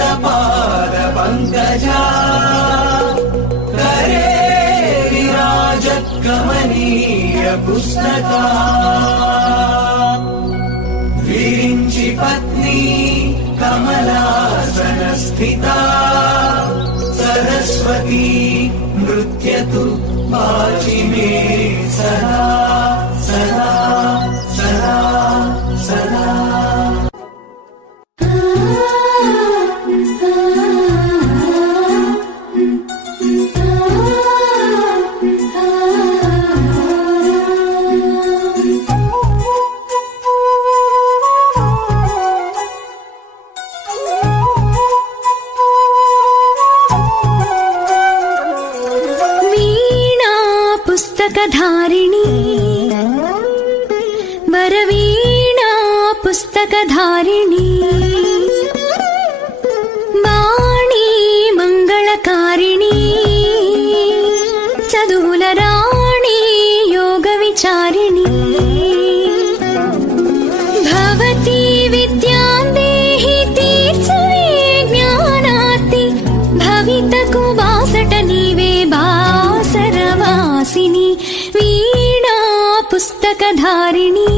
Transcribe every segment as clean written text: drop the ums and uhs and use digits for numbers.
पाद पंकजा करे विराजत कमनीय पुस्तका विरिंचि पत्नी कमलासन स्थिता सरस्वती नृत्यतु वाचि मे सदा सदा सदा सदा। पुस्तकधारिणी वरवीणा पुस्तकधारिणी वाणी मंगलकारिणी चदुलराणी योगविचारिणी भवती विद्यां देहि तीर्थे ज्ञानार्ति भवितकु बासट नीवे बासरवासिनी वीणा पुस्तकधारिणी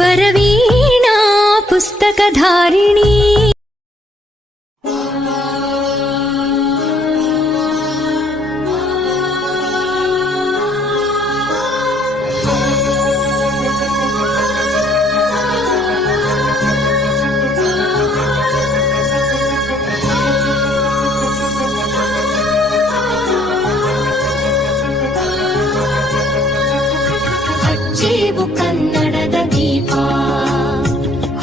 वरवीणा पुस्तकधारिणी। ಹಚ್ಚೇವು ಕನ್ನಡದ ದೀಪ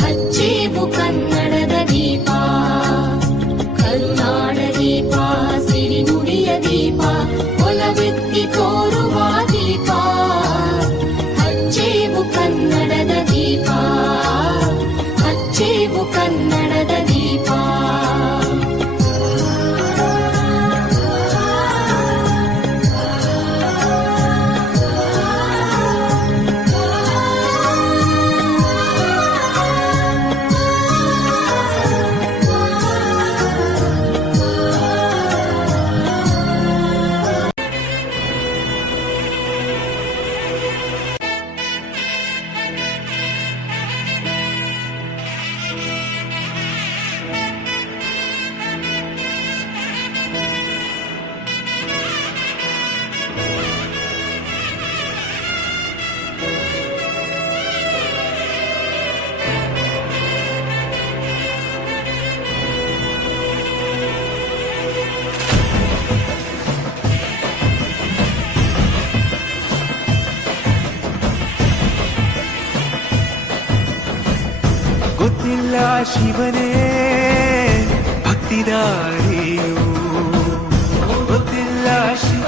ಹಚ್ಚೇವು ಕನ್ನಡದ ದೀಪ ಕರುನಾಡ ದೀಪ ಸಿರಿನುಡಿಯ ದೀಪ ಒಲವೆತ್ತಿ ತೋರುವ ದೀಪ ಹಚ್ಚೇವು ಕನ್ನಡದ ದೀಪ ಹಚ್ಚೇವು ಕನ್ನಡದ ದೀಪ। ಗೊತ್ತಿಲ್ಲ ಶಿವನೇ ಭಕ್ತಿದಾರಿಯು ಗೊತ್ತಿಲ್ಲ ಶಿವ